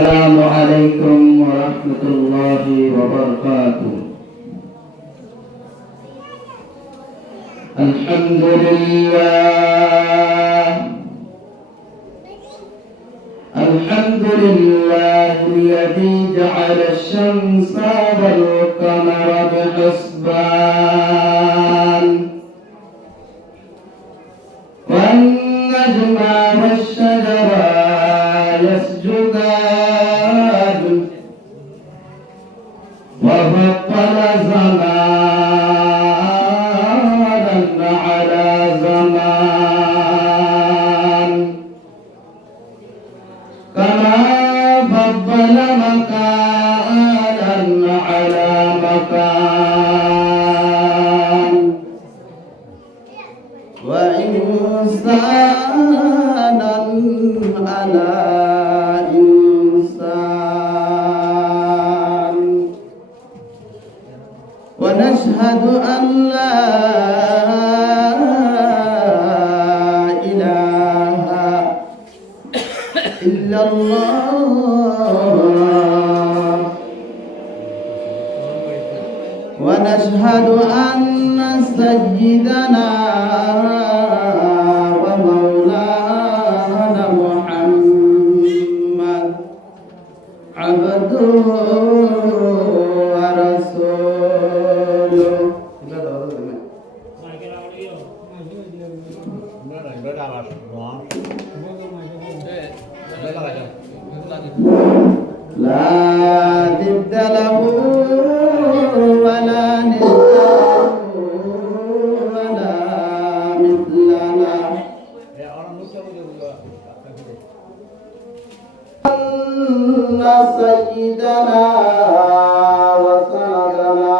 السلام عليكم ورحمة الله وبركاته. الحمد لله الذي جعل الشمس والقمر بحسبان والنجم والشجر يسجدان وفضل زمانا على زمان كما فضل مكانا على مكان وإنسانا على إنسان ونشهد أن لا إله إلا الله ونشهد أن سيدنا ومولانا محمد عبده ورسوله لا ضد له ولا ند ولا مثل له أن سيدنا وسندنا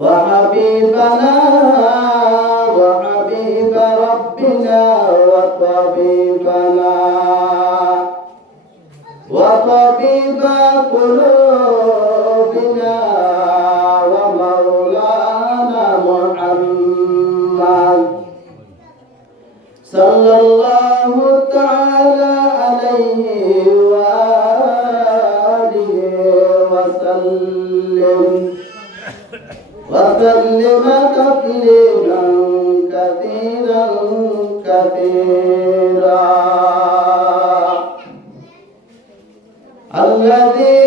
وحبيبنا وحبيب ربنا وطبيبنا وطبيب قلوبنا ومولانا محمد صلى الله تعالى عليه وآله وسلم تسليما كثيرا كثيرا الذي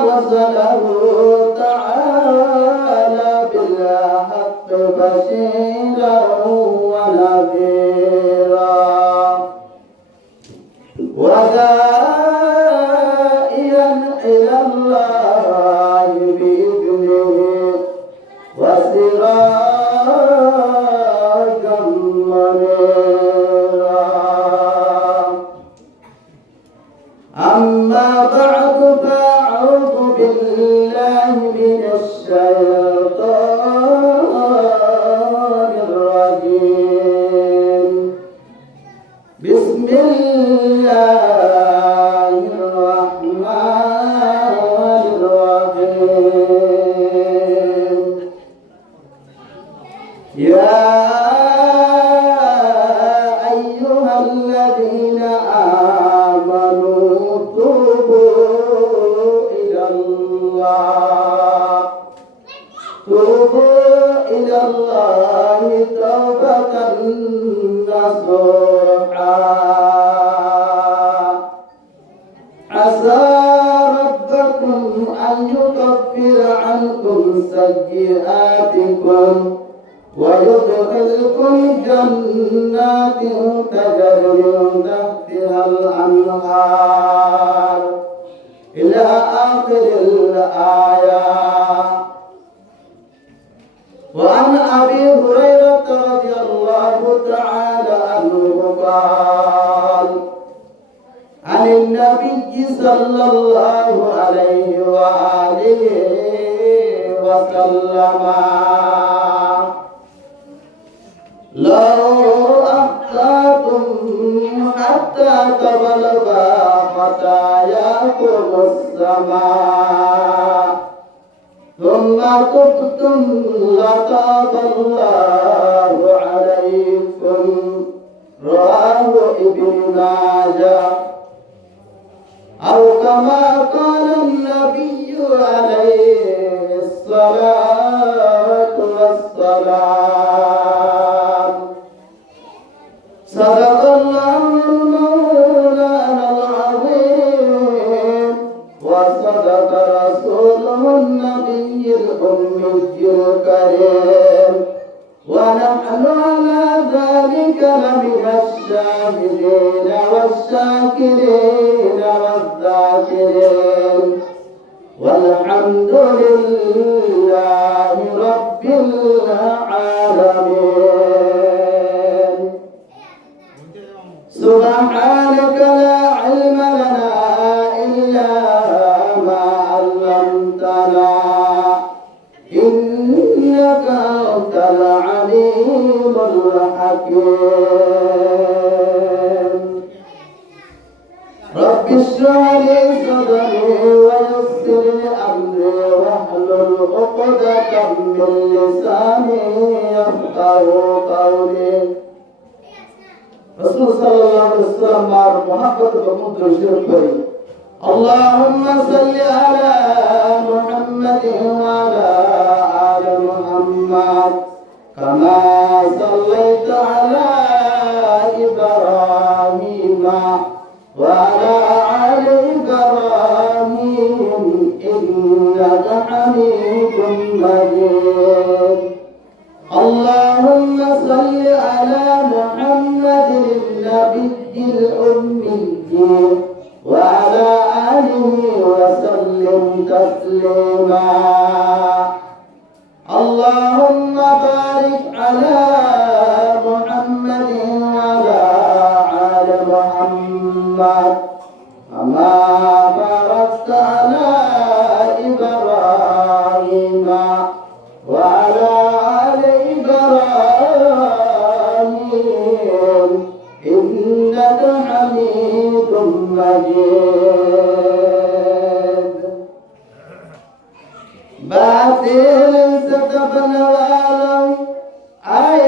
أرسله تعالى بالحق بشيرا ونذيرا وداعيا إلى الله بإذنه وسراجا منيرا أما بعد فأعوذ بالله من الشيطان الرجيم بسم الله الرحمن الرحيم يا أيها الذين آمنوا توبوا إلى الله توبة نصوحا عسى ربكم أن يكفر عنكم سيئاتكم ويدخلكم جنات تجري من تحتها الأنهار إلى آخر الآية. وعن أبي هريرة رضي الله تعالى عنه قال عن النبي صلى الله عليه وآله وسلم لو أخطأتم حتى تبلغ خطاياكم السماء ثم تبتم لتاب الله عليكم رواه ابن ماجه كما قال النبي عليه الصلاة والسلام صدق الله المولانا العظيم وصدق رسوله النبي الأمي الكريم ونحن على ذلك لمن الشاهدين والشاكرين والذاكرين والحمد لله رب العالمين سبحانك لا علم لنا إلا ما علمتنا إنك أنت العليم الحكيم رب اشرح لي صدري ويسر لي أمري واحلل عقدة من لساني يفقهوا قولي رسول صلى الله عليه وسلم مع محبة بمدر الشرك اللهم صل على محمد وعلى آل محمد كما صليت على إبراهيم وعلى آل إبراهيم إنك حميد مجيد اللهم صل على محمد النبي الأمي وعلى آله وسلم تسليما اللهم بارك على محمد وعلى آل محمد كما باركت على إبراهيم وعلى آل إبراهيم إنك حميد مجيد باطل ستبن والو أي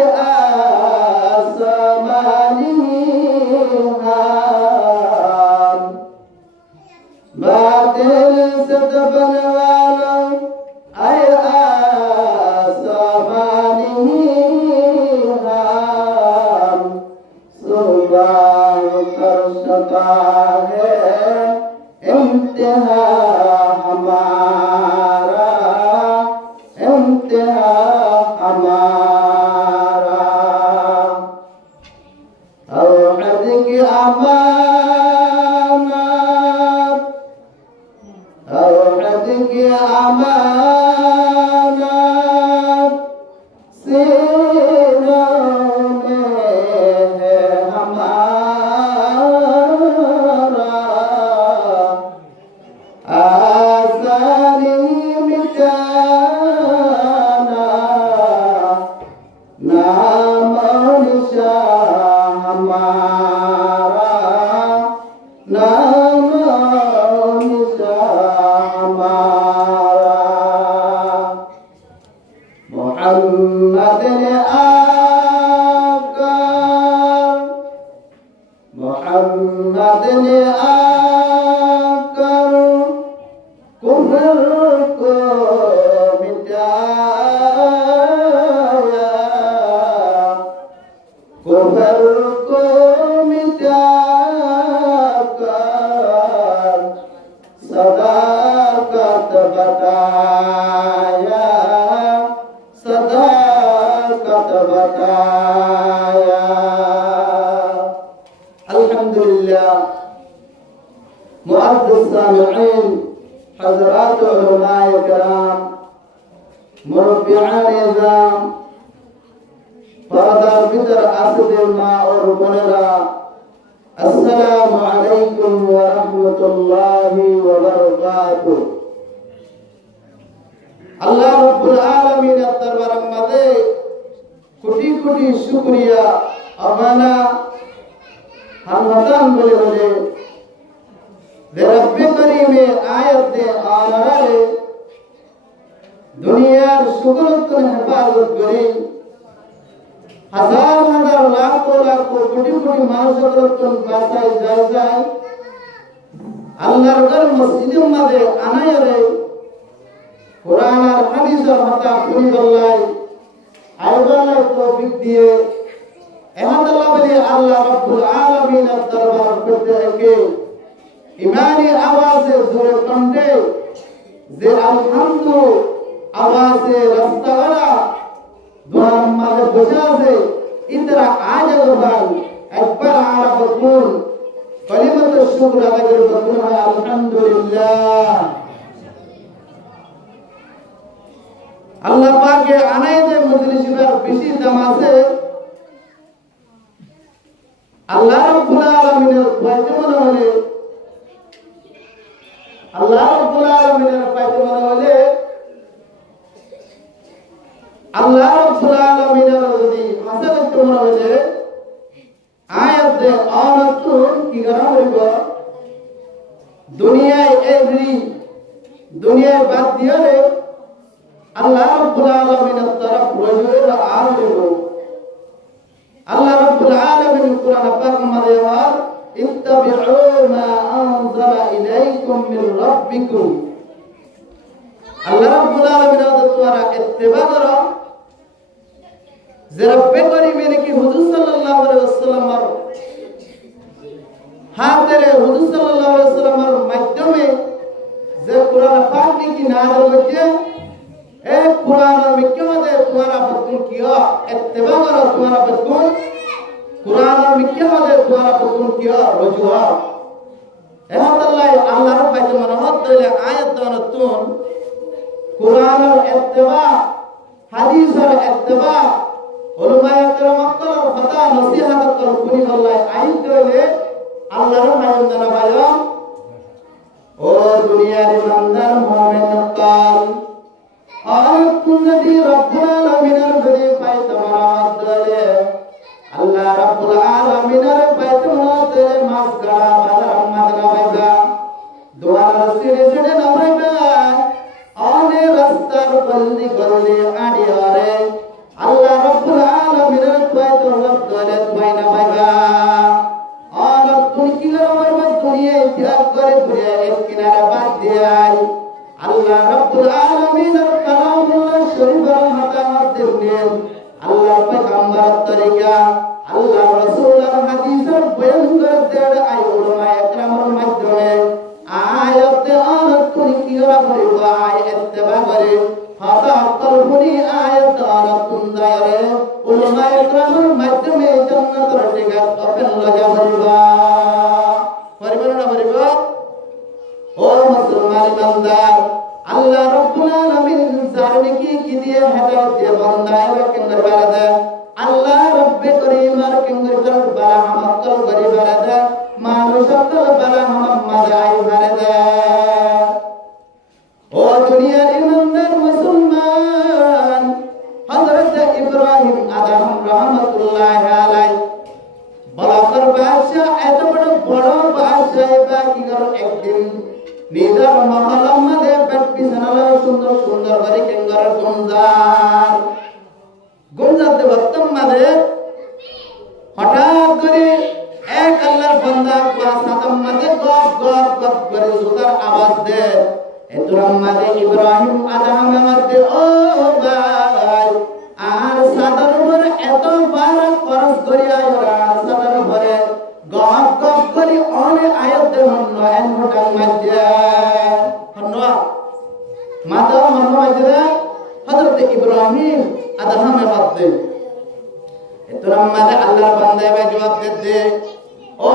آسمانهم باطل ستبن والو أي آسمانهم सुबह कर सका है इम्तिहा हमारा इम्तिहा हमारा तौहीद की अमानत तौहीद की अमानत सीनों में है हमारा आसानी मिटाना नाम निशान हमारा नाम निशान हमारा मोहम्मद ने आकर मोहम्मद ने आकर कुफ्र को मिटाया कुफ्र को मिटाकर सदाकत बताया सदाकत बताया अल्हम्दुलिल्लाह मुअज़्ज़िज़ सामिईन हज़रात उलमाए किराम मुरब्बियान निज़ाम पर्दार भीतर आसिदिल माँ और बोनेरा अस्सलामु अलैकुम व रहमतुल्लाहि व बरकातुहू আল্লাহ রাব্বুল আলামিনের দরবারের মধ্যে কোটি কোটি শুকরিয়া আমানা হামদান বলে বলে যে রব্বে করিমে আয়াত দে আলারে দুনিয়ার শুকরতন হেফাজত করে হাজার হাজার লাখ লাখ কোটি কোটি মানুষের বাঁচায় যায় যায় আল্লাহর ঘর মসজিদের মধ্যে আনায়রে কোরআন আর হাদিসের কথা শুনি বললাই আল্লাহ তৌফিক দিয়ে এহাদাল্লাহ বলি আল্লাহ রাব্বুল আলামিনের দরবার করতে থেকে ইমানি আওয়াজে জোরে কণ্ঠে যে আলহামদু আওয়াজে রাস্তাওয়ালা দোয়ার মাঝে বসে আছে ইতরা আজ জবান একবার আরব কুল কলিমাত শুকর আদায় করে বলুন আলহামদুলিল্লাহ। আল্লাহ পাকে আনাইতে মজলিসের বেশি দাম আছে আল্লাহ রাব্বুল আলামিনের পাইতে মনে হলে আল্লাহ রাব্বুল আলামিনের পাইতে মনে হলে আল্লাহ রাব্বুল আলামিনের যদি হাসা করতে মনে হলে আয়াতে অনতুন কি করা হইব দুনিয়ায় এভরি দুনিয়ায় বাদ দিয়ে রে আল্লাহ রাব্বুল আলামিনের তরফ রজুল আর হইব আল্লাহ রাব্বুল আলামিন কুরআন পাক মধ্যে বলেন ইত্তাবিউ মা আনজালা ইলাইকুম মির রাব্বিকুম আল্লাহ রাব্বুল আলামিন তোমরা ইত্তিবা করো যে রব্বে করিমে নাকি হুজুর সাল্লাল্লাহু আলাইহি ওয়াসাল্লামের হাতেরে হুজুর সাল্লাল্লাহু আলাইহি ওয়াসাল্লামের মাধ্যমে যে কুরআন পাক নাকি নাযিল হয়েছে এই কুরআনের মিক্কামে তোমারা বতুন কিয়া ইত্তিবা করো তোমারা বতুন কুরআনের মিক্কামে তোমারা বতুন কিয়া রজুয়া এহাদাল্লাহ আল্লাহর পাইতে মনে হচ্ছে আয়াত নতুন কুরআনের ইত্তিবা হাদিসের ইত্তিবা উলামায়ে কেরাম আকরার কথা নসিহত করে শুনি আল্লাহ আইতে হলে আল্লাহর পাইতে জানা ভালো ও দুনিয়ার ইমানদার মুমিন কাল আর কোন যদি রব্বুল আলামিনের যদি পাইতে মারাদলে আল্লাহ রাব্বুল আলামিনের পাইতে মারাদলে মাস গাড়া বাজার মাদনা বাইবা দোয়ার সিরে সিরে না বাইবা অনে রাস্তার গলি গলি আড়িয়ারে আল্লাহ রাব্বুল আলামিনের পাইতে মারাদলে বাইনা বাইবা আর তুমি কি করবে দুনিয়া ত্যাগ করে দুনিয়া এক কিনারা বাদ দিয়াই আল্লাহ রাব্বুল আলামিনের কালামুল্লাহ শরীফের মাতামত দিলেন আল্লাহ পয়গম্বরের তরিকা আল্লাহ রাসূলের হাদিসের বয়ান করে দেন আই উলামায়ে কেরামের মাধ্যমে আয়াতে অনেক কোন কি করে আয় ইত্তেবা করে হাদা কলবুনি আয়াত অনেক কোন দায়রে উলামায়ে কেরামের মাধ্যমে জান্নাতের টিকিট ওপেন লাগা হইবা পরিবার না পরিবার ও মুসলমান ইমানদার আল্লাহ রাব্বুল আলামিন জানে কি দিয়ে হেদায়েত দিয়ে বান্দায় কেন্দ্র বারাদা আল্লাহ রব্বে করিম আর কেন্দ্র কর বালা হামকল করি বারাদা মানুষ সকল বালা মুহাম্মদ আই বারাদা ও দুনিয়ার ইমানদার মুসলমান হযরত ইব্রাহিম আদম রাহমাতুল্লাহ আলাইহি বলাকর বাদশা এত বড় বাদশা বাকি কর একদিন নিজের মহল্লার মধ্যে বেড বিছানা সুন্দর সুন্দর করে কেঙ্গার গুঞ্জাতে বর্তম মধ্যে হঠাৎ করে এক আল্লাহর বান্দা সাতম মধ্যে গপ গপ গপ করে জোতার আওয়াজ দেয় এতরাম মধ্যে ইব্রাহিম আদমের মধ্যে ও ভাই আর সাদার উপরে এত বার খরচ করিয়া আর সাদার উপরে গপ গপ করে অনেক আয়াত দেন নয়ন ঘটার মধ্যে হন্না মাতা মহামাজরা হযরত ইব্রাহিম আদমের মধ্যে এতরাম মধ্যে আল্লাহর বান্দা ভাই জবাব দে ও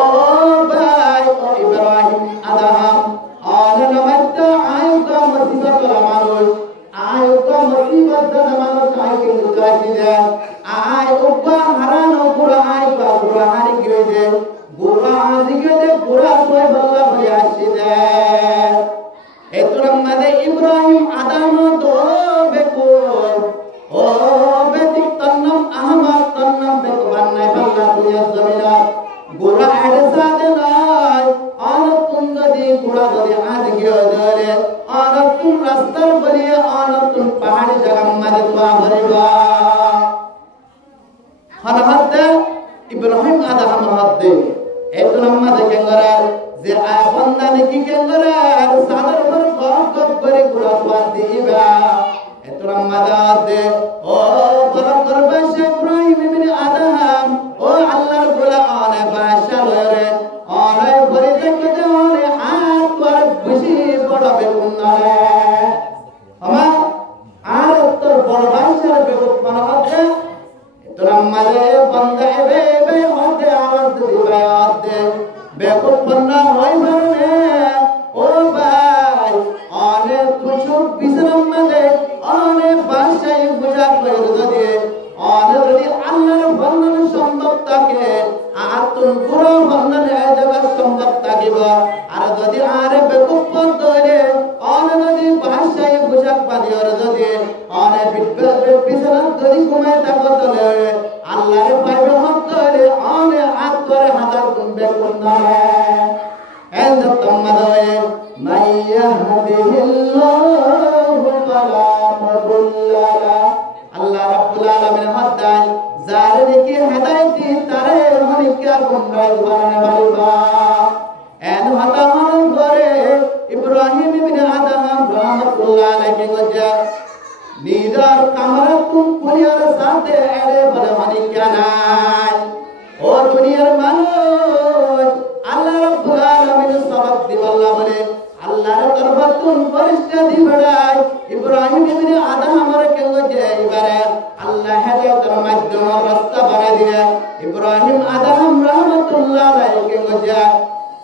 ভাই ও ইব্রাহিম আদম আর নমত আয়ুত মুসিবত মানুষ আয়ুত মুসিবত মানুষ আইকে লুকাই দে আয় উপা হারানো পুরা আয় বা পুরা হারি গিয়ে দে পুরা আদিকে দে পুরা সই বল্লা হয়ে আসি দে এতরাম মধ্যে ইব্রাহিম আদম তো বেকো ও বেদিক তন্নম আহমদ তন্নম বেকো বান্নাই বাল্লা দুনিয়া জমিনা গোরা এডসা দে নাই আর তুম যদি গোরা যদি আজ গিয়ে দরে আর তুম রাস্তার বলিয়ে আর তুম পাহাড়ি জায়গা মধ্যে দোয়া ভরিবা হনহতে ইব্রাহিম আদম হতে এত লম্বা দেখেন যে বন্দা জানি কি কেঙ্গরে আর সাদের উপর গপ গপ করে কুরআন বাদ দিবা এতরা মাদাদ দে ও বড় করবে সে ইব্রাহিম ইবনে আদম ও আল্লাহর গোলা আনে বাদশা লরে আনে ভরে দেখতে যে আনে হাত আর বেশি বড় বেগুন নারে আমার আর তোর বড় বাদশার বেগুন মানে হচ্ছে এতরা মাদে বন্দে বে হতে আওয়াজ দিবা দে বেগুন বন্না হয় মানে ও ভাই আনে তুসু বিসরাম মাদে আনে বাদশাই পূজা করে যদি আনে যদি আল্লাহর বন্ধন সম্ভব থাকে আর তুম পুরো বন্ধনে জায়গা সম্ভব থাকিব আর যদি আরে বেকুব ধরে আনে যদি বাদশাই পূজা পাদিওর যদি আনে বিসরাম যদি ঘুমায় থাকো তলে আল্লাহর পাইবে হক ধরে আনে হাত করে হাজার গুণ বেকুব না এন্ড তম্মাদয়ে মাইয়াহদিহিল্লাহু ফালা মুদিল্লা লা আল্লাহ রাব্বুল আলামিন হাদায় যারে নাকি হেদায়েত দি তারে হনিকা গুমরাহ বানানে বলবা এন হাতা হন করে ইব্রাহিম ইবনে আদম রাহমাতুল্লাহ আলাইহি গজা নিদার কামরাতুম কুলিয়ার সাথে এরে বলে হনিকা নাই ও দুনিয়ার মানুষ আল্লাহ রাব্বুল আলামিন সবক দিবাল্লাহ বলে আল্লাহর দরবার তুন ফেরেশতা দি বেড়ায় ইব্রাহিম ইবনে আদম আমারে কেন যে এবারে আল্লাহ হেদায়েতের মাধ্যমে রাস্তা বানাই দিলে ইব্রাহিম আদম রাহমাতুল্লাহ আলাইহি কেন যে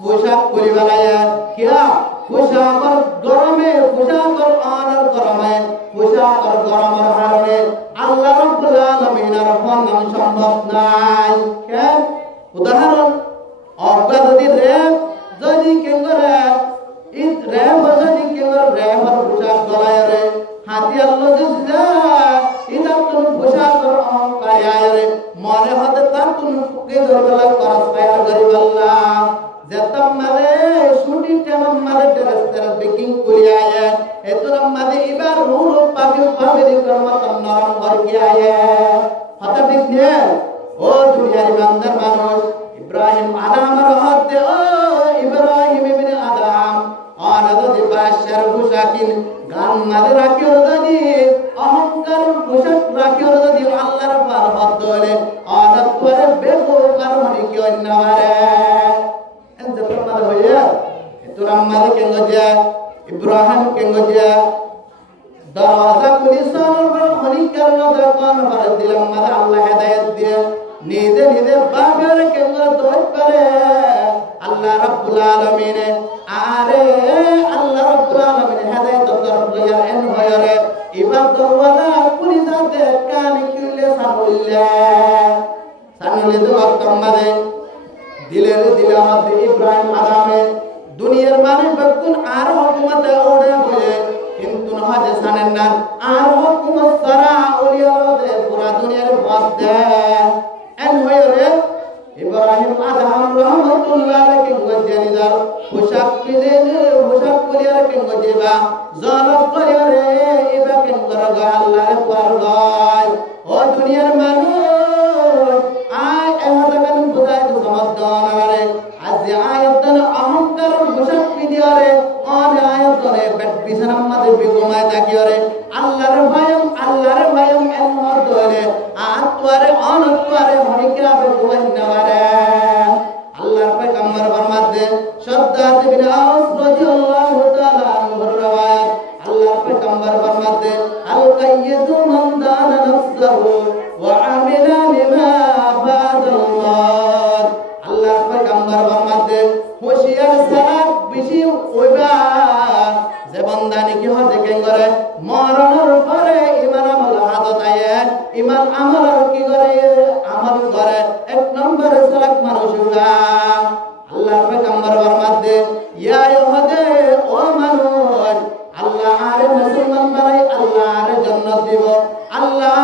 পোশাক পরি বেলায় কিয়া পোশাকর গরমে পোশাকর আনার গরমে পোশাকর গরমের কারণে আল্লাহ রাব্বুল আলামিনের ফরমান সম্ভব নাই কেন উদাহরণ অজ্ঞা যদি কেঙ্গরে ইত রেব যদি কেঙ্গরে রেবর পোশাক গলায় রে হাতি আল্লাহ যা ইদা তুম পোশাকর অহংকার রে মনে হতে তার তুম কে গলা করস পায়ার গরিব আল্লাহ যেতম মালে শুটি তেমন মালে তেরস্তের বেকিং করিয়া এতরম মালে এবার রুরু পাবি পাবি করমতম নরম কর গিয়া হতা ঠিক নে ও দুনিয়ার ইমানদার মানুষ ইব্রাহিম আদমের হতে ও ইব্রাহিম ইবনে আদম আনাদি বাদশার পোশাকিন গান মালে রাখিও যদি অহংকার পোশাক রাখিও যদি আল্লাহর পার হদ হলে আনাদ করে বেগো কারণে কি অন্যবারে এত প্রমাদ হইয়া এতরাম মালে কেন যে ইব্রাহিম কেন যে দরজা পুলিশের পর হনিকার নজর কোন করে দিলাম মালে আল্লাহ হেদায়েত দিয়ে নিজে নিজে বাবার কেন দোষ করে আল্লাহ রাব্বুল আলামিন আরে আল্লাহ রাব্বুল আলামিন হেদায়েত তরফ লইয়া এন হয়রে ইবাদ দরওয়াজা পুলিশাতে কান কিলে সানুলে তো আত্মারে দিলের দিলামত ইব্রাহিম আদমে দুনিয়ার মানুষ বকুন আর হুকুমতে ওড়ে বলে কিন্তু নহাজে সানেন না আর হুকুমত সারা ওলিয়াতে পুরা দুনিয়ার মধ্যে এন হয়রে ইব্রাহিম আদম রহমাতুল্লাহ আলাইহি গজ্জানিদার পোশাক পরিয়ার কেন গজেবা জলব করিয়ারে ইবা কেন করগা আল্লাহর পরগায় ও দুনিয়ার মানুষ আয় এহদাগান বুঝাই তো সমাজদানারে আজ আয়াতন অহংকার পোশাক পিদিয়ারে আর আয়াতনে বেট বিছানার মধ্যে বিগমায় থাকিয়ারে আল্লাহর ভয়ম এন হদরে আতওয়ারে অনতওয়ারে হনিকা বেগুয়ান্নারে আল্লাহর পয়গম্বর ফরমাতে শাদ্দাদ ইবনে আওস রাদিয়াল্লাহু তাআলা আনহু রওয়ায়াত আল্লাহর পয়গম্বর ফরমাতে আল কাইয়্যিদু মান দানা নাফসাহু ওয়া আমিলা লিমা বাদাল্লাহ আল্লাহর পয়গম্বর ফরমাতে হুশিয়ার সালাত বেশি হইবা যে বান্দা নাকি হতে কেন করে মরণের পরে ঈমান আমল হাতত আয়ে ঈমান আমল কি করে আমল করে এক নম্বরে সালাত মানুষ হইবা আল্লাহর পয়গম্বর ফরমাতে ইয়া ইহুদে ও মানুষ আল্লাহ আরে মুসলমান বানাই আল্লাহ আরে জান্নাত দিব আল্লাহ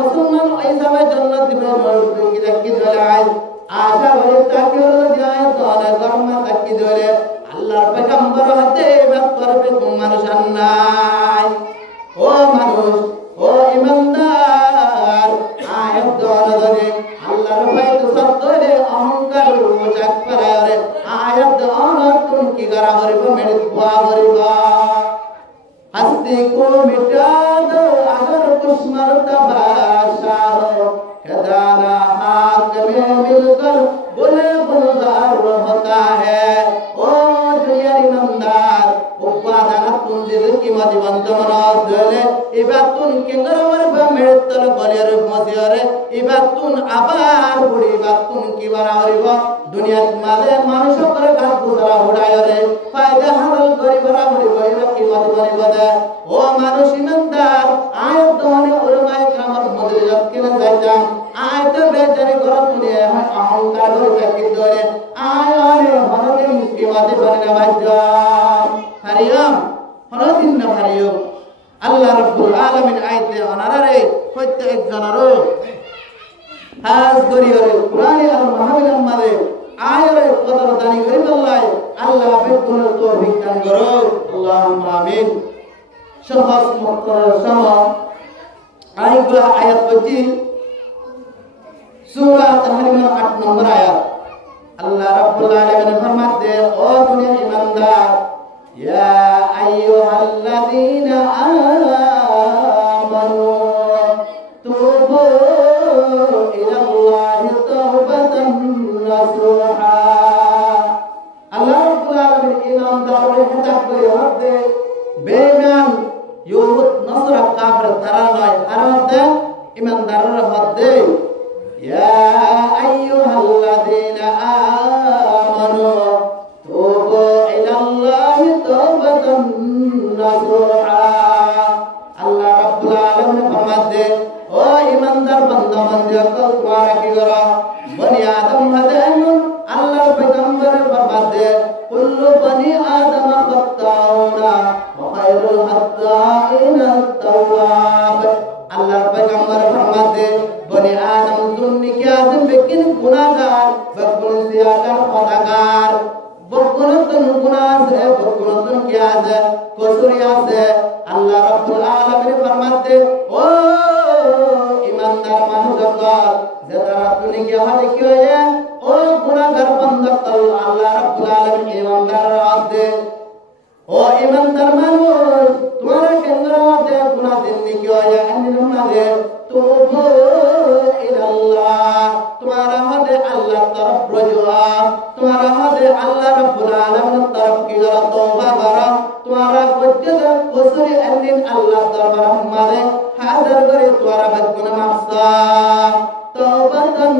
মুসলমান ওই যাবে জান্নাত দিব কি দলাই আশা বলে তাকে যায় দলে গরমা তাকি ধরে আল্লাহর পয়গম্বর হতে বাত করবে কোন মানুষ নাই ও মানুষ ও ইমানদার আয়াত দলে আল্লাহর ভয় তো সত্তরে অহংকার পোশাক পরারে আয়াত দলে তুমি কি করা করিব মেরে দোয়া করিব हस्ती को मिटा दो अगर कुछ मर्तबा शाह खदाना हाथ में मिलकर बुले बुलदार होता है ओ दुनिया ईमानदार उपादान तुम जिंदगी में जीवंत बना दले इबातुन केंगरवर बा मेड़तल गलियर मसियरे इबातुन आबार बुड़ी इबातुन की बराबरी दुनिया माले मानुष कर गात गुजरा उड़ायरे फायदा हाल करी बराबरी गइरा की मत बनी बदे ओ मानुष ईमानदार आयत दोने उलमाए कामर मदरियत के न जाइताम आयत बेचारी घर तुने अहंकार করে থাকি ধরে আয়রে হরদিন কি মত বনি না বাজ্জা হারিয়াম হরদিন না হারিয়ম আল্লাহ রাব্বুল আলামিন আয়াতে অনারে প্রত্যেক জনরো হাজ করিয়রে কুরআনে আর মাহবিল আমারে আয়রে কদর দানি করিম আল্লাহ বেকুল তৌফিক দান করো আল্লাহুম্মা আমিন সহজ মুক্তর সমা আইগুলা আয়াত পড়ছি সূরা তাহরিমের 8 নম্বর আয়াত আল্লাহ রাব্বুল আলামিন ফরমাতে ও দুনিয়ার ঈমানদার ইয়া আইয়ুহাল্লাযীনা আমানু তুবু ইলাল্লাহি তাওবাতান নাসুহা আল্লাহ রাব্বুল আলামিন ঈমানদারদের হেদায়েত করে হতে বেঈমান ইহুদ নসরা কাফের তারা নয় আর হতে ঈমানদারদের মধ্যে ইয়া আইয়ুহাল্লাযীনা আমানু তুবু ইলাল্লাহি তাওবাতান নাসুহা আল্লাহ রাব্বুল আলামিন ফরমাতে ও ঈমানদার বান্দা বান্দিরা তোমরা কি করো বনি আদম হাদায়ুন আল্লাহর পয়গম্বর ফরমাতে কুল্লু বনি আদম খাত্তাউনা ওয়া খায়রুল হাত্তাইনা তাওয়াব আল্লাহর পয়গম্বর ফরমাতে বনি আদম দুনিয়া কি আদম বেকিন গুনাহগার বকুন সিয়াকার খতাকার বকুনতন গুনাহ আছে বকুনতন কি আছে কসুরি আছে আল্লাহ রাব্বুল আলামিন ফরমাতে ও ঈমানদার মানুষগণ যারা দুনিয়া হতে কি হয় ও গুনাহগার বান্দা আল্লাহ রাব্বুল আলামিন ঈমানদার আছে ও ঈমানদার মানুষ তোমার কেন্দ্র মধ্যে গুনাহ দিন কি হয় আন্নির মাঝে তুবু ইলাল্লাহ তোমার হদে আল্লাহ তরফ রজুয়া তোমার হদে আল্লাহ রাব্বুল আলামিন তরফ কি করো তওবা করো তোমার বজ্জদ কসুরি আন্নিন আল্লাহ দরবার মাঝে হাজার করে তোমার বেগুনা মাফসা তওবাতান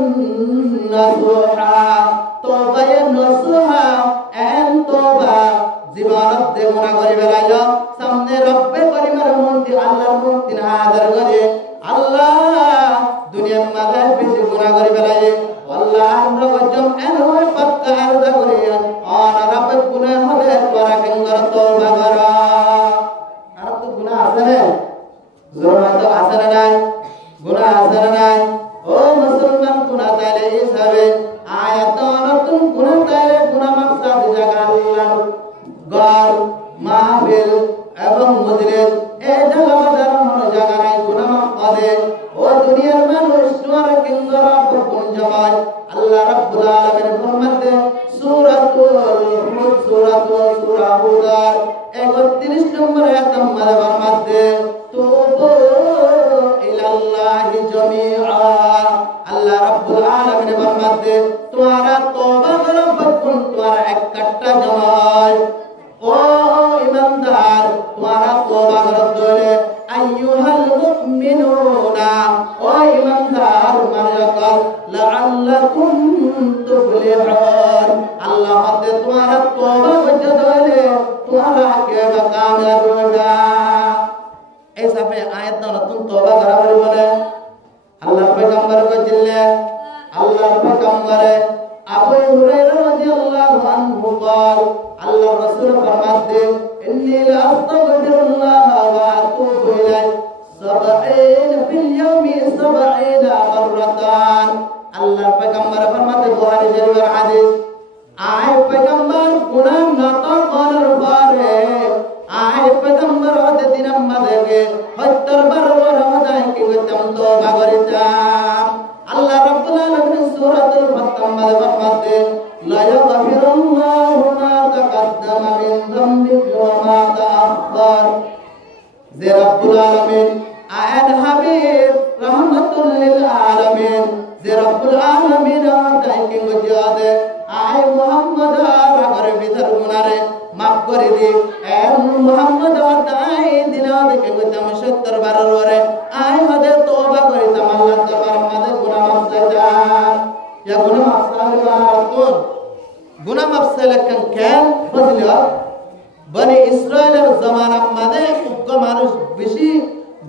নাসুহা তওবা নাসুহা এন তওবা জীবনত যে গুনাহ করে বেলাইল সামনে রব্বে করিমের মূর্তি আল্লাহর মূর্তি হাজার করে আল্লাহ দুনিয়ার মাঝে বেশি গুনাহ করে বেলায় আল্লাহ আমরা গজম এন হয় পাক্কা আরদা করে আর রব্বে গুনাহ হলে তোরা কেঙ্গর তওবা কর আর তো গুনাহ আছে না জোরা তো আছে না নাই গুনাহ আছে না নাই ও মুসলমান গুনাহ তাইলে হিসাবে আয়াত নতুন গুনাহ তাইলে গুনাহ মাফসাদ জায়গা আল্লাহ গর মাহফিল এবং মজলিস এই জায়গাটার কোনো জায়গা নাই গুনাহ মাফ করে ও দুনিয়ার মানুষ তোমার কেন্দ্র কোন জায়গায় আল্লাহ রাব্বুল আলামিন ফরমাতে সূরাতুল হুদ সূরা হুদ 31 নম্বর আয়াতের মধ্যে ফরমাতে তুবু ইলাল্লাহি জামিআ আল্লাহ রাব্বুল আলামিন ফরমাতে তোমারা তওবা করো বকুন তোমার একটা জামাই ও ঈমানদার তোমারা তওবা করো দলে আইয়ুহাল মুমিনুনা ও ঈমানদার মারকাল লাআল্লাকুম তুফলিহুন আল্লাহ হাতে তোমারা তওবা করতে দলে তোমারা কে কামিয়াব হবে এই সাফে আয়াত নতুন তওবা করা বলে আল্লাহ পয়গম্বর কইলে আল্লাহর পয়গম্বরে আবু হুরায়রা রাদিয়াল্লাহু আনহু قال আল্লাহ রাসূল ফরমাতে ইন্নী লা আস্তাগফিরুল্লাহ ওয়া আতুবু ইলাইহি 70 ফিল ইয়াওমি 70 মাররাতান আল্লাহর পয়গম্বর ফরমাতে বুখারী শরীফের হাদিস আয় পয়গম্বর গুনাহ নত করার পরে আয় পয়গম্বর হতে দিনের মাঝে 70 বার ওয়াদায় কি করতাম তওবা করিতাম আল্লাহ রাব্বুল আলামিন সূরাতুল ফাতহ মাঝে ফরমাতে লা ইয়াগফিরুল্লাহু মা তাকাদ্দাম করে দি এ মুহাম্মদ তাই দিনা দেখে কইতাম 70 বারের ওরে আই হদে তওবা করিতাম আল্লাহ দরবার মাঝে গুনাহ মাফ চাইতাম ইয়া গুনাহ মাফ চাইতাম গুনাহ মাফ চাইলেন কেন ফজিলত বনি ইসরায়েলের জামানার মাঝে উগ্র মানুষ বেশি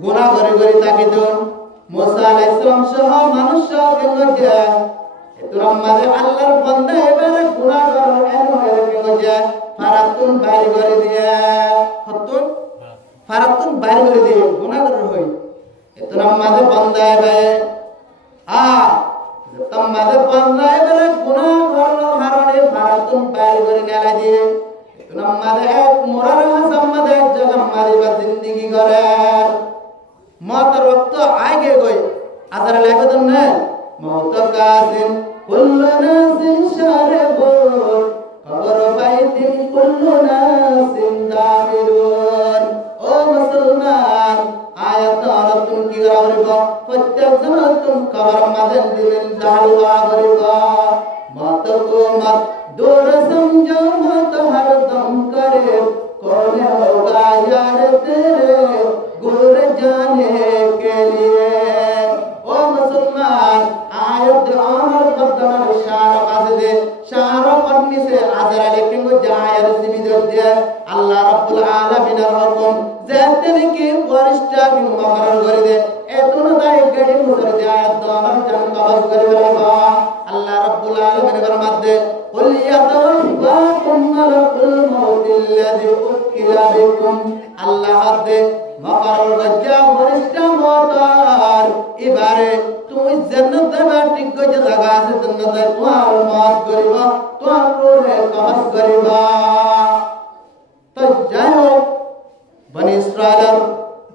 গুনাহ করে থাকিত মুসা আলাইহিস সালাম সহ মানুষ সহ কেন যায় এতরাম মাঝে আল্লাহর বান্দা এবারে গুনাহ করে এন হয়ে কেন যায় ফারাতুন বাইরে করে দিয়ে হতুন ফারাতুন বাইরে করে দিয়ে গুনাহ করে হই এতরাম মাঝে বান্দা এবারে তম মাঝে বান্দা এবারে গুনাহ করার কারণে ফারাতুন বাইরে করে নেলা দিয়ে এতরাম মাঝে এক মোরার হাসাম মাঝে এক জায়গা মারি বা জিন্দেগি করে মতের ওয়াক্ত আগে গই আজার লাগে তো না মত কাজিন কুল্লু নাসিন শারিবুন কবর বাইতিন কুল্লু নাসিন দাখিলুন ও মুসলমান আয়াত আরাতুন কি করিব প্রত্যেক জনতুন কবর মাঝে দিলেন দালওয়া করিব মত কো মত দূর সমঝো মত হরদম করে কোনে হোগা यार तेरे गुर जाने के लिए ओ मुसलमान आयत अमर बदन शार कासे शार पन्नी से आजरा लेकिन को जायर सिबी दे अल्लाह रब्बुल आलमीन हुकुम जाते के वरिष्ठ की मगर করে দে এতন দাই গড়ি মুসর যায় দমর জান কবজ করে বলা আল্লাহ রব্বুল আলামিন ফরমাতে কুল ইয়াতাওয়াফাকুম মালাকুল মাউত আল্লাযী উকিলা বিকুম আল্লাহ দে মকর গজ্জা বরিষ্ঠ মতার এবারে তুমি জান্নাত দেবা ঠিক যে জায়গা আছে জান্নাতে তোমার মত করিব তোমার রূহে কবজ করিব তো যাই হোক বনি ইসরাইলের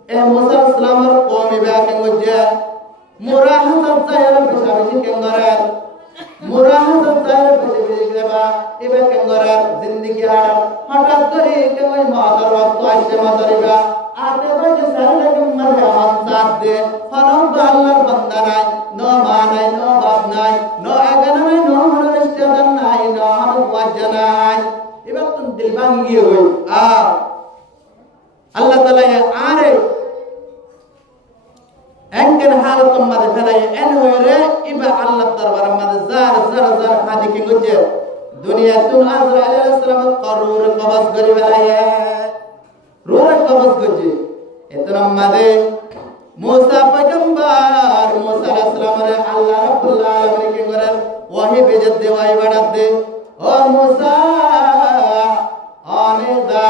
এ মুসা আলাইহিস সালামের কওমে ব্যাকে গজ্জা মুরাহাসাত জায়র বেশাবেশি কেঙ্গরে মুরাহাসাত জায়র বেশাবেশি কেবা এবে কেঙ্গরে জিন্দেগি হাড় হঠাৎ করে কেমন মাতার ওয়াক্ত আসে মাতারিবা আতে বাজে সারে মারে হামসাত দে ফলম আল্লাহর বান্দা নাই নো মা নাই নো বাপ নাই নো আগানা নাই নো রিশতেদার নাই নো ওয়াজ্জা নাই এবার তো দিল ভাঙ্গি হই আল্লাহ তাআলা আরে এনকের হালত মাঝে ফেলাই এন হইরে ইবা আল্লাহ দরবার মাঝে জার হাদি কে গজে দুনিয়া তুন আজরাইল আলাইহিস সালাম করুর কবজ করি ফেলাইয়া রূহ কবজ গজে এতরাম মাঝে মুসা পয়গম্বর মুসা আলাইহিস সালামের আল্লাহ রাব্বুল আলামিন কে করে ওহী বেজত দে ওহী বাড়াত দে ও মুসা আনে দা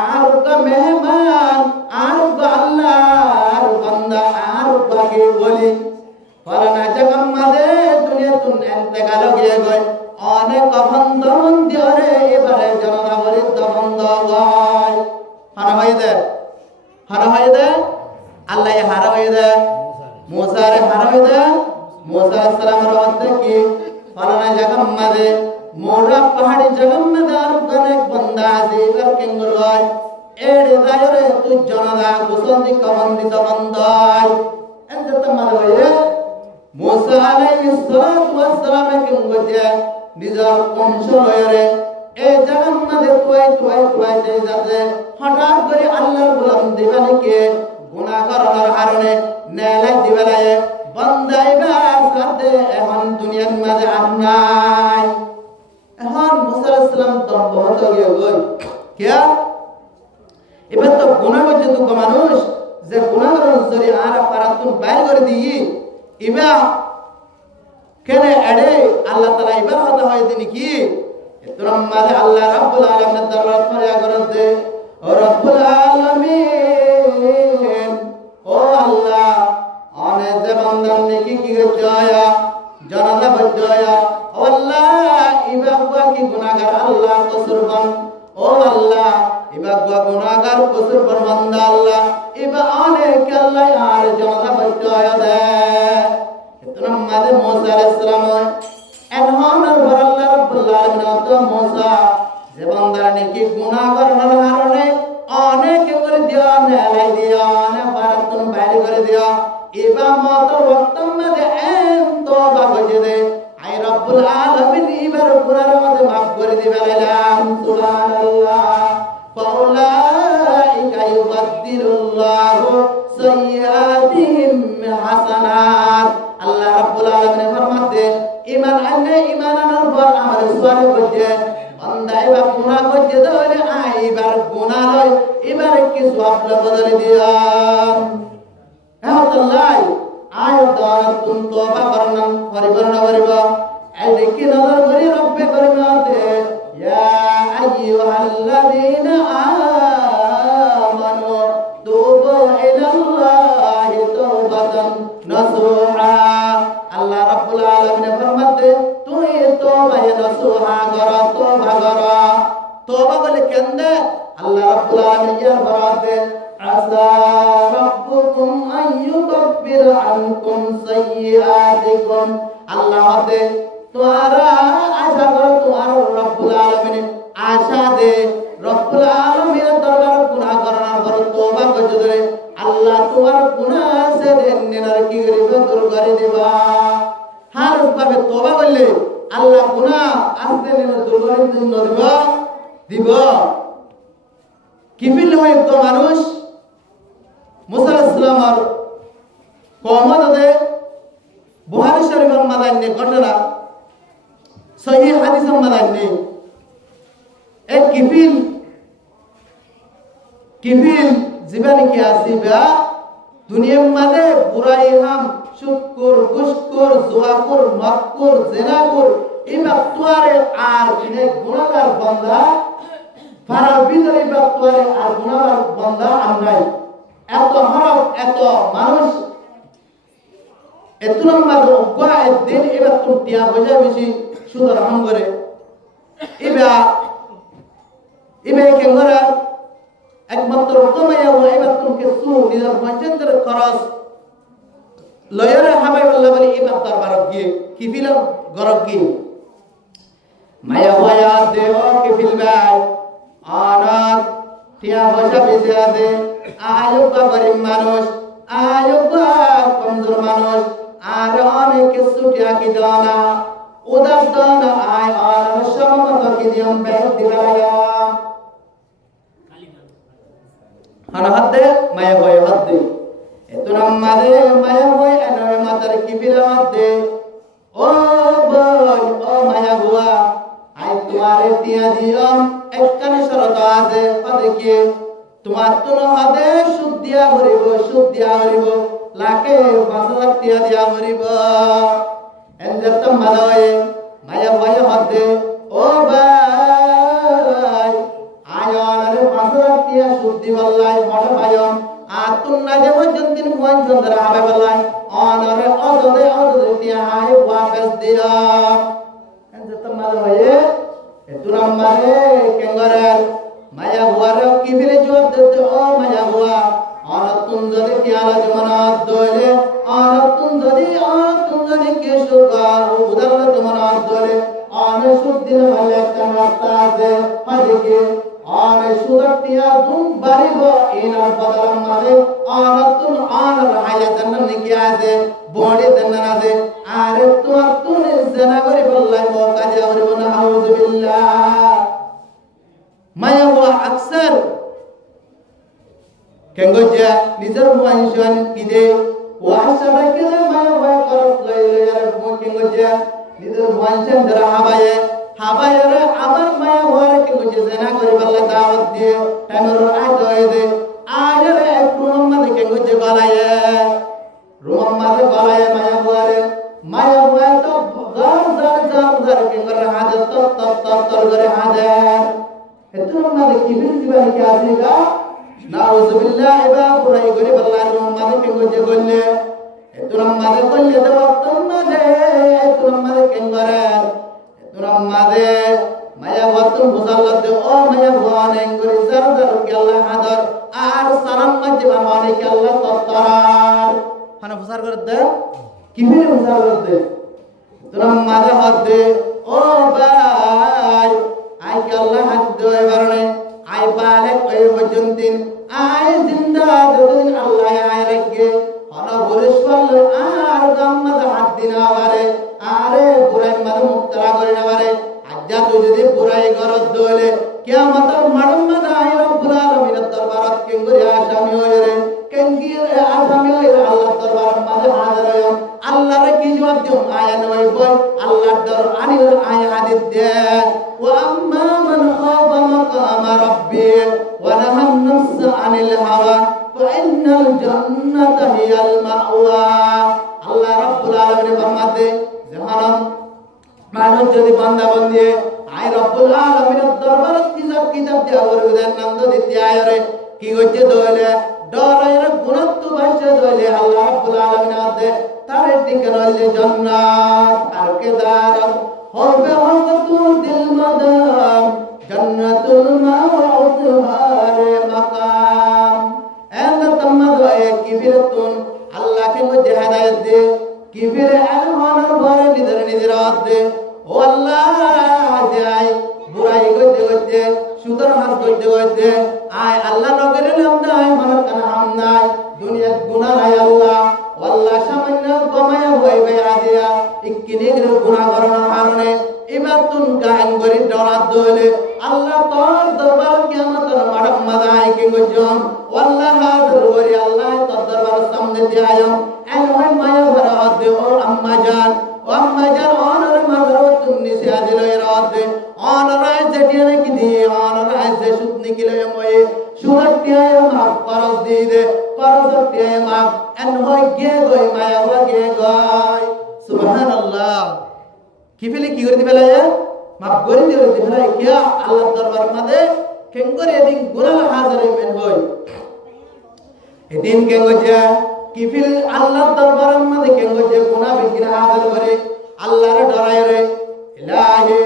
আর কা মেহমান আর আল্লাহর বান্দা আর বাকি বলি ফলানা জাগাম মাঝে দুনিয়া তুন ইন্তেকাল হয়ে গয় অনেক কফন দমন দিরে এবারে জনতা বলি দমন দয় হারা হয়ে দে আল্লাহ হারা হয়ে দে মুসা রে হারা হয়ে দে মুসা আলাইহিস সালামের মধ্যে কি ফলানা জাগাম মাঝে মোরা পাহাড়ি জাগাম মাঝে আর অনেক বান্দা আছে এবার কেঙ্গর হয় এড়ে যায়রে তুই জনতা গোসল দি কমন দি দমন দয় এতে তোমার হয়ে মুসা আলাইহিস সালাম কেঙ্গর নিজের বংশ লয়রে এই জাগাম মাঝে তুই যাতে হঠাৎ করে আল্লাহর গোলাম দিবানিকে গুনাহ করার কারণে নেলাই দিবেলায় বান্দাইবা সাথে এখন দুনিয়ার মাঝে আর নাই এখন মুসা আলাইহিস সালাম দম্ভ হতে গিয়ে কিয়া এবার তো গুনাহ হচ্ছে তো মানুষ যে গুনাহ করার জরি আর ফারাতুন বাইর করে দিই ইবা কেনে এড়ে আল্লাহ তাআলা ইবার হতে হয় তিনি কি এতরম মাঝে আল্লাহ রাব্বুল আলামিনের দরবার ফরিয়াদ করতে ও রাব্বুল আলামিন ও আল্লাহ অনে যে বান্দার নেকি কি জয়া জানালা বজয়া ও আল্লাহ ইবা কি গুনাহগার আল্লাহ কসুরবান ও আল্লাহ ইবা গুনাহগার কসুরবান বান্দা আল্লাহ ইবা অনেক আল্লাহ আর জানালা বজয়া দে এতরম মাঝে মুসা আলাইহিস সালাম এনহানার পর আল্লাহ রাব্বুল আলামিন তো মুসা যে বান্দার নেকি গুনাহ করার কারণে অনেক করে দিয়া নেলাই দিয়া না ফারাতুন বাইরে করে দিয়া এবা মত ওয়াক্তম মাঝে এন তওবা করে দে আই রাব্বুল আলামিন ইবার গুনাহের মধ্যে maaf করে দিবেলাম সুবহানাল্লাহ আইনে ঈমান আনার পর আমার সুয়াল করছে বান্দা এবার গুনাহ করছে তাহলে এবার গুনাহ লয় এবার কি সওয়াব বদলে দিলাম হ্যাঁ আল্লাহ আয় দাতুন তওবা করলাম পরিবর্তন করিব এই দেখি নজর করি রব্বে করিমাতে ইয়া আইয়ুহাল্লাযীনা আমানু তুবু ইলাল্লাহি তাওবাতান নাসুহা আল্লাহ রাব্বুল আলামিন ফরমাতে তুই তওবা নাসুহা কর তওবা বলে কেন্দে আল্লাহ রাব্বুল আলামিন ইয়া ফরমাতে আসা রাব্বুকুম আইয়ুকাফির আনকুম সাইয়্যাতিকুম আল্লাহ দে তোরা আশা করো তোমার রব্বুল আলামিন আশা দে রব্বুল আলামিন দরবার গুনাহ করার পর তওবা করতে ধরে আল্লাহ তোমার গুনাহ সে দেনার কি করিব দূর করে দিবা হার ভাবে তওবা করলে আল্লাহ গুনাহ আসতে নিয়ে দূর করে দিব কিফিল হয় তো মানুষ মুসা আলাইহিস সালামের কওমে বুখারী শরীফের মাদান্নে ঘটনা সহিহ হাদিসের মাদান্নে এক কিফিল জীবনে কি আসিবা দুনিয়ার মাঝে বুরাই হাম শুকর গুশকর জুয়াকর মক্কর জেনাকর ইমা তুয়ারে আর ইনে গুনাহগার বান্দা ফারার ভিতরে ইমা তুয়ারে আর গুনাহগার বান্দা আমরাই এত হরফ এত মানুষ এত লম্বা অজ্ঞা দিন এবার তুমি টিয়া হয়ে যায় বেশি সুন্দর হাম করে এবার কেঙ্গরা একমাত্র কমাইয়া হওয়া এবার তুমি সু নিজের পঞ্চায়েতের খরচ লয়ারে হাবাই বললা বলে এবার তার বারক গিয়ে কিফিল গরব গিয়ে মায়া হয়া দেও কিফিল ভাই অনাথ টিয়া পয়সা বেঁচে আছে আয়োগ্য গরিব মানুষ আয়োগ্য কমজোর মানুষ আর অনেক কিছু টিয়া কি দাও না উদার দাও না আয় আর সমমত কি দিয়ম ব্যাগ দিবায়া হানা হাতে মায়া ভয় হাতে এত নামাদে মায়া ভয় এনরে মাতার কি বিরামতে ও বল ও মায়া বুয়া আই তোমারে টিয়া দিয়ম একখানে শরত আছে দেখি তোমার তো হাতে সুদ দিয়া ভরিব লাখে 5,000 টিয়া দিয়া ভরিব এনজত মালয়ে মায়া ভয় হাতে ও ভাই আয়নারে 5,000 টিয়া সুদ দিবাল্লাই হড় ভায়ম আতুন না দেব জন্দিন ভয় চন্দ্রা হবে বলাই অনরে অদলে টিয়া আয় ওয়াপস দিয়া এনজত মালয়ে এতুরাম মারে কেঙ্গরাল মায়া বুয়ার কি ফিরে জবাব দিতে ও মায়া বুয়া অনতুন যদি কিয়ালা জমানাত দলে অনতুন যদি কে সুগা উদারল জমানাত দলে অনে সুদিন ভালে কানাতা আছে হাদিকে অনে সুদটিয়া দুম বাড়িব ইনার বদলাম মারে অনতুন অনর হায়াতান নিকি আছে বডি দেন আছে আরে তোমার তুনে জানা করে বললাই মওকা দিয়া হরিব না আউযু বিল্লাহ মায়া হুয়া আকসার কেঙ্গজা নিজের ভুয়াইশান কিদে ওয়াসাবা কিদে মায়া হুয়া করত লাইলার কেঙ্গজা নিজের ভুয়াইশান দরা হাবায়ে রে আমার মায়া হুয়া কেঙ্গজা জানা করে বললা দাওয়াত দিয়ে টাইমর আয় দে আরে এক মোহাম্মদ কেঙ্গজা গলায়ে মায়া হুয়া তো জার কেঙ্গর হাজত তত করে হাজার এতুম না দেখি বিলজিবানি কি আসিবা নাউযুবিল্লাহ ইবা পুরাই করে বল্লাহ মোহাম্মদ কেঙ্গজা গল্লে এতুম মাদে গল্লে দেব তোমাদে এতুম মাদে কেঙ্গরে এতুম মাদে মায়া ওয়াতুন বুজাল্লাতে ও মায়া ভুয়ানে করে জারদার কি আল্লাহ হাদর আর সালাম মাজিবা মানে কি আল্লাহ তত্তরার হানা বুজার করতে কিভাবে বুজার করতে এতুম মাদে হদে ও ভাই আই কি আল্লাহ হাত দেয় বারণে আই বালেক ওই পর্যন্তিন আই জিন্দা যতদিন আল্লাহ আয় রাখে হন বরিশওয়াল আর গাম্মাদ হাত দিনা বারে আরে বুরাই মাদ মুক্তরা করে না বারে আজ্জা তুই যদি বুরাই করত দলে কিয়ামতের মাড়ম মাদ আই রব্বুল আলামিনের দরবারত কেঙ্গরি আসামি হয়ে রে কেঙ্গির আসামি হয়ে আল্লাহ দরবার মাঝে হাজার হয়ে আল্লাহরে কি জবাব দিও আয়া নয় বই আল্লাহর দর আনির আয়া হাদিস দে ওয়া আম্মা মান খাফা মাকামা রাব্বি ওয়া নাহান নাফস আনিল হাওয়া ফা ইন্নাল জান্নাতা হিয়াল মাওয়া। আল্লাহ রাব্বুল আলামিন ফরমাতে যখন মানুষ যদি বান্দা বান্দি আই রব্বুল আলামিনের দরবারে কিতাব দেওয়া করবে নন্দ দিতে আয়রে কি হচ্ছে দলে ডরাইর গুণত্ব ভাষা দলে আল্লাহ রাব্বুল আলামিন আদে তার ঠিকানা হইলে জান্নাত আর কেদার হবে হযরতু দিল মাদাম জান্নাতুল মাওয়াদ মাকাম এলা তামাদ কিফিরাতুন আল্লাহ কে মধ্যে হেদায়েত দে কিফিরে আলমানের ঘরে নিজের দে ও আল্লাহ যাই বুড়াই করতে করতে সুতর হাত করতে করতে আয় আল্লাহ নগরে নাম নাই মানব কানা হাম নাই দুনিয়াত গুনাহ নাই আল্লাহ আল্লাহ সামান্য গমায়া হইবে আজিয়া ইকিনে গুনাহ করার কারণে এবার তুন গান করে ডরাত দলে আল্লাহ তোর দরবার কিয়ামতের মাঠে মাদায় কে গজম আল্লাহ হাজির করি আল্লাহ তোর দরবার সামনে দিয়ে আয়ম এন হয় মায়া ভরা দে ও আম্মা জান অনর মাগরত নিসে আজিল ইরাদ অনর আইজে টিনে কি দি অনর আইজে সুতনি কি লয় ময়ে সুরটিয়া মাফ করস দি দে করসটিয়া মাফ এন হয় গে গই মায়া হওয়া গে গই সুবহানাল্লাহ কি ফেলে কি করে দিবেলা মাফ করে দিবেলা কিয়া আল্লাহ দরবার মাঝে কেন করে এদিন গুনাহ হাজারে মেন হয় এদিন কেন গজা কিফিল আল্লাহ দরবারের মধ্যে কেন যে গুনাহ বিঘ্ন হাজার করে আল্লাহর ডরায় রে ইলাহি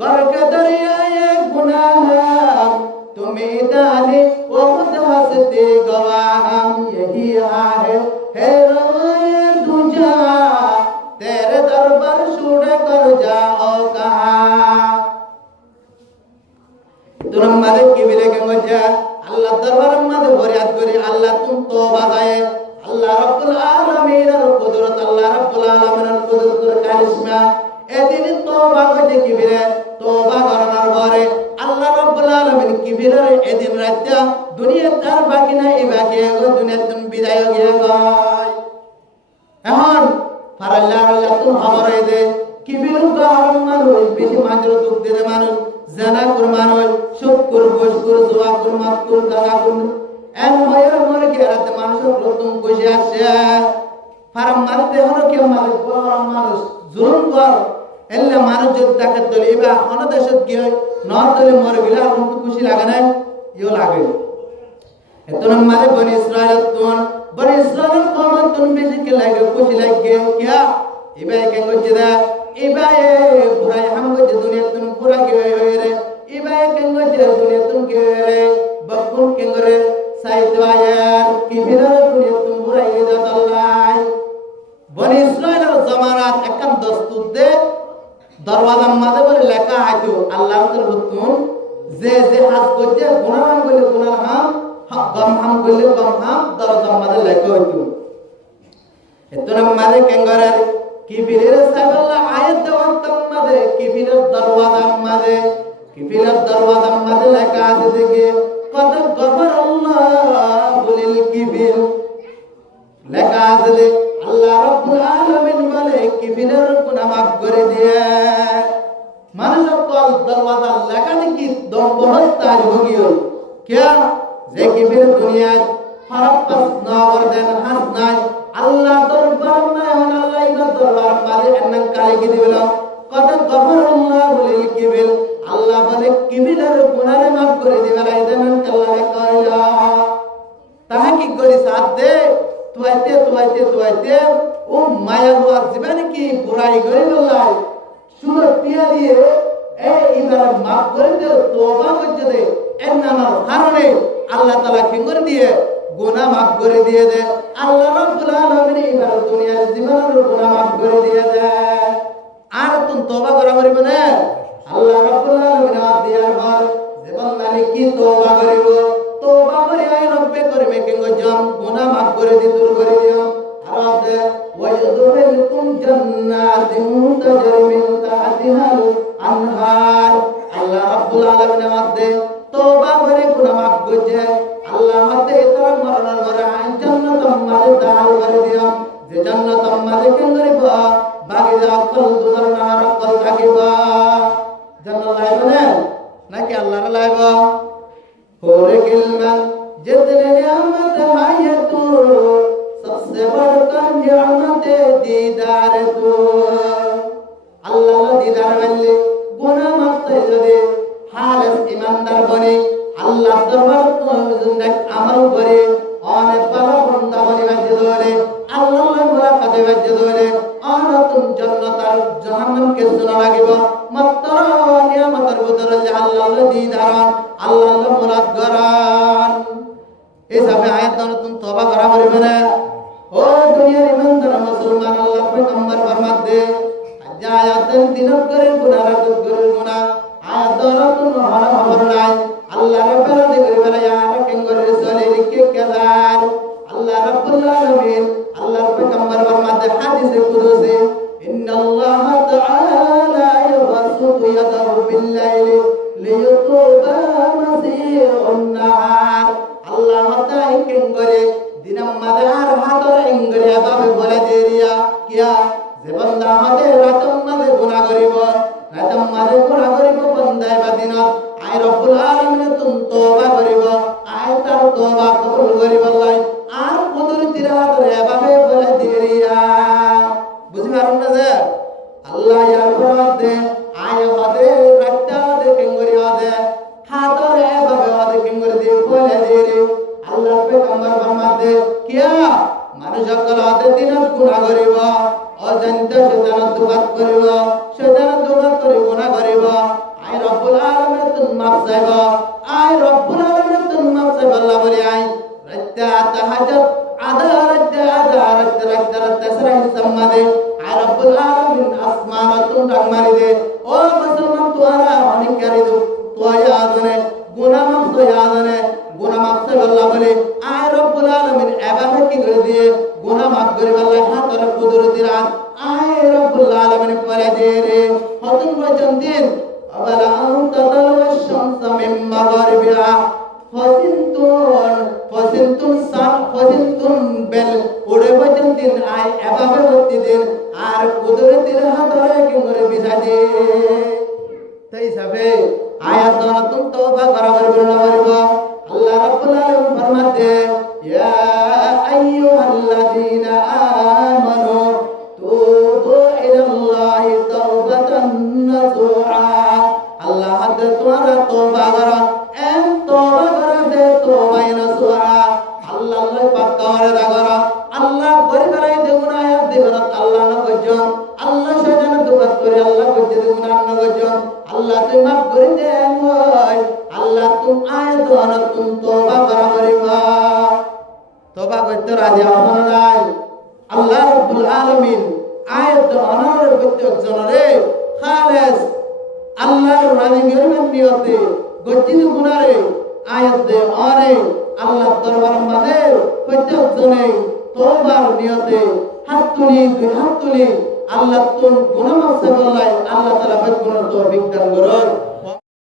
গরকে দরিয়ায়ে গুনাহ তুমি দানে ও মুদহসতে গवाहम यही है रोए तुझा तेरे दरबार छोड़ कर जाओ कहां तुम मालिक की बिले केन गजा अल्लाह दरबार मধ্যে ফরিয়াদ করে আল্লাহ তুমি তওবা গায়ে আল্লাহ রাব্বুল আলামিনের কুদরত আল্লাহ রাব্বুল আলামিনের কুদরতের কারিশমা এদিন তওবা করে কি বিলে তওবা করার পরে আল্লাহ রাব্বুল আলামিন কি বিলে এদিন রাত দুনিয়া তার বাকি না এই বাকি দুনিয়া তুমি বিদায় হয়ে গয় এখন ফারাল্লাহ আল্লাহ তুমি খবর দে কি বিল গাম মানুষ বেশি মাত্র দুঃখ দিতে মানুষ জানা করে মানুষ সুখ করে বস করে দোয়া করে মাফ করে দাদা করে এন হয় মরে কি রাতে মানুষের প্রথম বসে আসে ফারাম মারতে হলো কি মানুষ জুলুম কর এলে মানুষ যদি তাকে দলে এবার অনদেশত কি হয় নর দলে মরে গেলে আর তো খুশি লাগে না ইও লাগে এতন মারে বনি ইসরাইল কমন তুন বেশি কে লাগে খুশি লাগে কিয়া এবার কেন হচ্ছে দা এবার পুরাই হাম হচ্ছে দুনিয়া তুন পুরা কি হয়ে রে এবার কেন হচ্ছে দুনিয়া তুন কে রে বকুন কেন রে সাইদওয়ায়ার কি বিনা দুনিয়া তুন পুরাই হয়ে যা আল্লাহ বনি ইসরাইলের জামানাত একদম দস্তুর দে দরওয়াজার মাঝে বলে লেখা আছে আল্লাহর তরফতুন যে হাজ করছে গুনাহ হাম করলে গুনাহ হাম গম হাম করলে গম হাম দরওয়াজার মাঝে লেখা হইতো এতন মাঝে কেঙ্গরে কি বিলের সাইবাল্লাহ আয়াত দেওয়ার মাঝে কি বিলের দরওয়াজার মাঝে লেখা আছে দেখে কত গফর আল্লাহু লিল কিবির লেখা আছে আল্লাহ রাব্বুল আলামিন বলে কিবিরের গুনাহ মাফ করে দিয়ে মানুষ কল দরওয়াজা লেখা দেখি দম বহুত তাজ হগিও क्या যে কিবির দুনিয়া হরফ পাস না করদেন হাস নাই আল্লাহ দরবার নাই আল্লাহ ইবাদত দরবার মাঝে এন্নান কালে কি দিবেলা কত গফর আল্লাহু লিল কিবির আল্লাহ বলে কিবিরের গুনাহ মাফ করে দিবেলা ইদান আল্লাহ কইলা তাহা কি করি সাথ দে তুইতে ও মায়া হওয়ার জীবনে কি বুড়াই করে আল্লাহ সুরত দিয়ে এই ইবার মাফ করে দে তওবা করতে দে এন্নার কারণে আল্লাহ তাআলা কি করে দিয়ে গুনাহ মাফ করে দিয়ে দে আল্লাহ রাব্বুল আলামিন ইবার দুনিয়ার জীবনের গুনাহ মাফ করে দিয়ে দে আর তুমি তওবা করা পারবে না আল্লাহ রাব্বুল আলামিন দিয়ার পর জীবন মানে কি তওবা করিব তওবা করে আই রব্বে করবে কেন জম গুনাহ মাফ করে দি দূর করে দিও আর দে ওয়াইদুলকুম জান্নাতিন তাজরি মিন তাহতিহাল আনহার আল্লাহ রাব্বুল আলামিন দে তওবা করে গুনাহ মাফ করছে আল্লাহ মতে তার মরণের ঘরে আইন होर गिलमन जितने नियामत है तू सबसे बढ़कर नियामत दीदार तू अल्लाह दीदार वाले गुनाह माफ कर दे हालस ईमानदार बने अल्लाह दरबार तो जिंदगी अमल करे और बड़ा बंदा बने वजह दोले अल्लाह बुरा कदे वजह दोले और तुम जन्नत और जहन्नम के सुना लागिबो मात्र नियामतर बदल अल्लाह दीदार अल्लाह मुराद गरान इस अबे आयत दान तुम तौबा करा करिबे ना ओ दुनियार ईमानदार मुसलमान अल्लाह पैगंबर फरमात दे आयातन दिनक करे गुनाह करे गुनाह आयात दान तुम हरा खबर নাই अल्लाह रब्बुल आलमीन বলে यार কেঙ্গরে রসুল লিখে কেদার अल्लाह रब्बुल आलमीन अल्लाह पैगंबर फरमात दे হাদিসে কুদসি इन्नल्लाह ताआला यबसुतु यदाहु बिल्लाइल लियुतूबा मसीरुन नहार अल्लाह ताई केंगरे दिनम मदार हातर एंगरे बाबे बोले देरिया क्या जे बंदा हाते रातम मादे गुनाह करिब रातम मादे गुनाह करिब बंदाय बादिनत आय रब्बुल आलामीन तुम तौबा करिब आय तार तौबा कबूल करिब अल्लाह আর কুদরতির হাতে বাবে বলে দেরিয়া বুঝি পারুন না যে আল্লাহ ইয়ার বরাদে আয় হাতে রাতটা দে কেঙ্গরি হাতে হাতরে বাবে হাতে কেঙ্গরি দে বলে দেরি আল্লাহ পেগম্বর ফরমাতে কিয়া মানুষ সকল হাতে দিন গুনাহ করিব অজান্ত শয়তান দুঘাত করিব শয়তান দুঘাত করি গুনাহ করিব আয় রব্বুল আলামিন তুম মাফ চাইব আয় রব্বুল আলামিন তুম মাফ চাইব আল্লাহ বলি আয় রাত্তা তাহাজ্জুদ আদা রাত্তা সরাই সম্মাদে আয় রব্বুল আলামিন আসমান তুম ডাকমারি দে ও মুসলমান তোরা অনেক করে দো তোয়া আদনে গুনাহ মাফ তোয়া আদনে गुनाह माफ से अल्लाह बोले आय रब्बुल आलमीन इबादत की कर दिए गुनाह माफ करे अल्लाह हाथ और कुदरती रात आय रब्बुल आलमीन बोले दे रे हतन वजन दिन अवला अंत तलव शम्स मिन मगरिबिहा फसिंतुन बेल उड़े वजन दिन आय इबादत करती दिन আর কুদরতি হাত ধরে কি করে বিছাদে তাই সবে আয়াত দ্বারা তুম তওবা করা করবে না করবে अल्लाह रब्बुल आलमीन फरमाते या अय्युहल्लज़ीना आमनू तूबू इलल्लाहि तौबतन नसूहा अल्लाह हद तुम्हारा तौबा करो एन तौबा करो दे तौबा नसूहा अल्लाह अल्लाह पाक करे दा करो अल्लाह करे करे दे गुनाह दे करो अल्लाह न गजो अल्लाह शैतान दुखत करे अल्लाह गजो दे गुनाह न गजो अल्लाह तुम माफ करे दे होय अल्लाह तुम आय दोना तुम तौबा करा करिबा तौबा करते राजी आसन নাই আল্লাহ রাব্বুল আলামিন আয়াত অনার প্রত্যেক জনরে খালেস আল্লাহর রাজি মেহরবান নিয়তে গজ্জিত গুনারে আয়াত দে অরে আল্লাহ দরবার মাঝে প্রত্যেক জনে তওবার নিয়তে হাত তুলি দুই হাত তুলি আল্লাহ তুম গুনাহ মাফ করে আল্লাহ তাআলা বদ গুনাহ তৌফিক দান করুন